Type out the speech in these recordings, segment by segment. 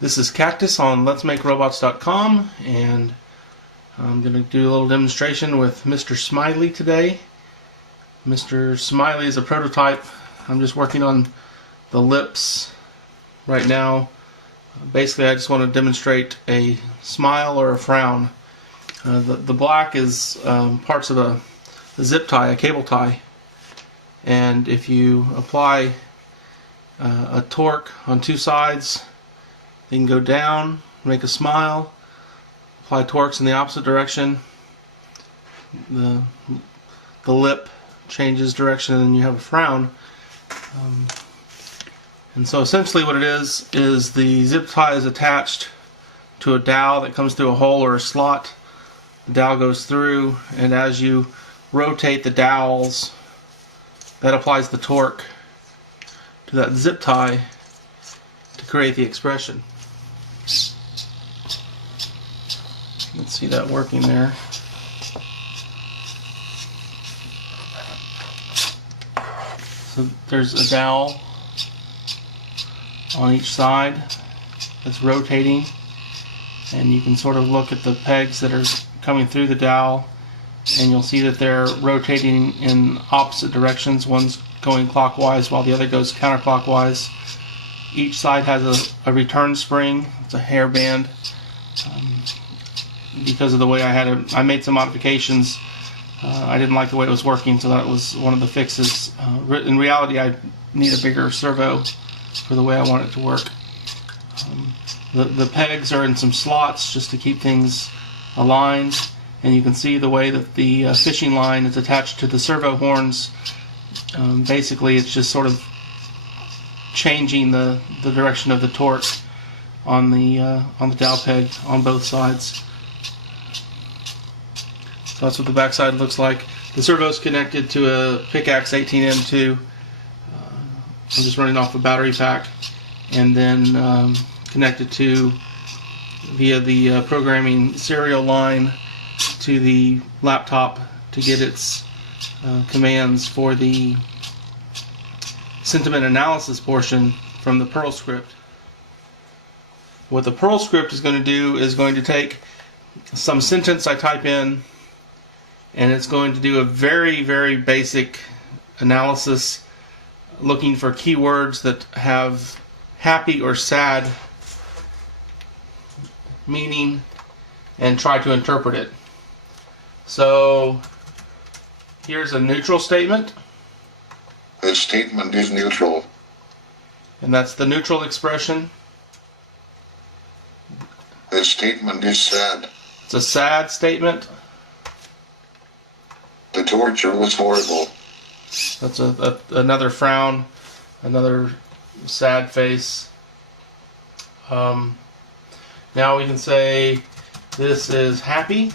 This is Cactus on letsmakerobots.com, and I'm going to do a little demonstration with Mr. Smiley today. Mr. Smiley is a prototype. I'm just working on the lips right now. Basically, I just want to demonstrate a smile or a frown. The black is parts of a zip tie, a cable tie, and if you apply a torque on two sides, you can go down, make a smile, apply torques in the opposite direction, the lip changes direction, and you have a frown. And so essentially what it is the zip tie is attached to a dowel that comes through a hole or a slot. The dowel goes through, and as you rotate the dowels, that applies the torque to that zip tie to create the expression. Let's see that working there. So there's a dowel on each side that's rotating, and you can sort of look at the pegs that are coming through the dowel, and you'll see that they're rotating in opposite directions. One's going clockwise while the other goes counterclockwise. Each side has a return spring. It's a hair band. Because of the way I made some modifications. I didn't like the way it was working, so that was one of the fixes. In reality, I need a bigger servo for the way I want it to work. The pegs are in some slots just to keep things aligned, and you can see the way that the fishing line is attached to the servo horns. Basically, it's just sort of changing the direction of the torque on the dowel peg on both sides. So that's what the backside looks like. The servo is connected to a Pickaxe 18M2. I'm just running off a battery pack, and then connected to via the programming serial line to the laptop to get its commands for the sentiment analysis portion from the Perl script. What the Perl script is going to do is going to take some sentence I type in, and it's going to do a very, very basic analysis looking for keywords that have happy or sad meaning and try to interpret it. So here's a neutral statement. This statement is neutral. And that's the neutral expression. This statement is sad. It's a sad statement. The torture was horrible. That's another frown, another sad face. Now we can say this is happy.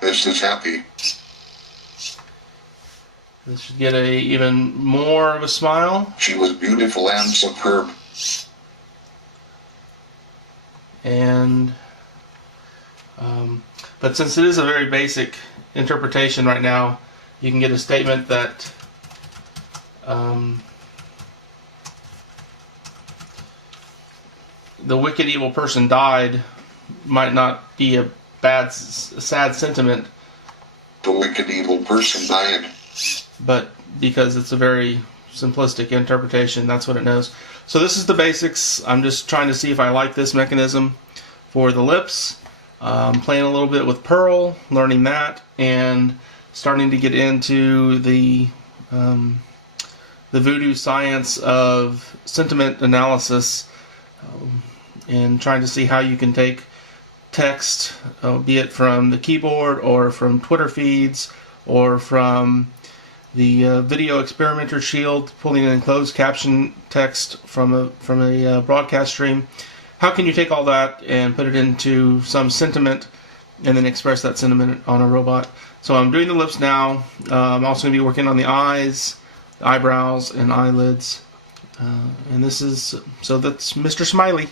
This is happy. This should get even more of a smile. She was beautiful and superb. And but since it is a very basic interpretation right now, you can get a statement that the wicked evil person died might not be a sad sentiment. The wicked evil person died. But because it's a very simplistic interpretation, that's what it knows. So this is the basics. I'm just trying to see if I like this mechanism for the lips. Playing a little bit with Perl, learning that, and starting to get into the voodoo science of sentiment analysis, and trying to see how you can take text, be it from the keyboard or from Twitter feeds or from the video experimenter shield, pulling in closed caption text from a broadcast stream. How can you take all that and put it into some sentiment and then express that sentiment on a robot? So I'm doing the lips now. I'm also going to be working on the eyes, the eyebrows, and eyelids. And that's Mr. Smiley.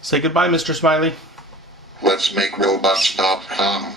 Say goodbye, Mr. Smiley. Letsmakerobots.com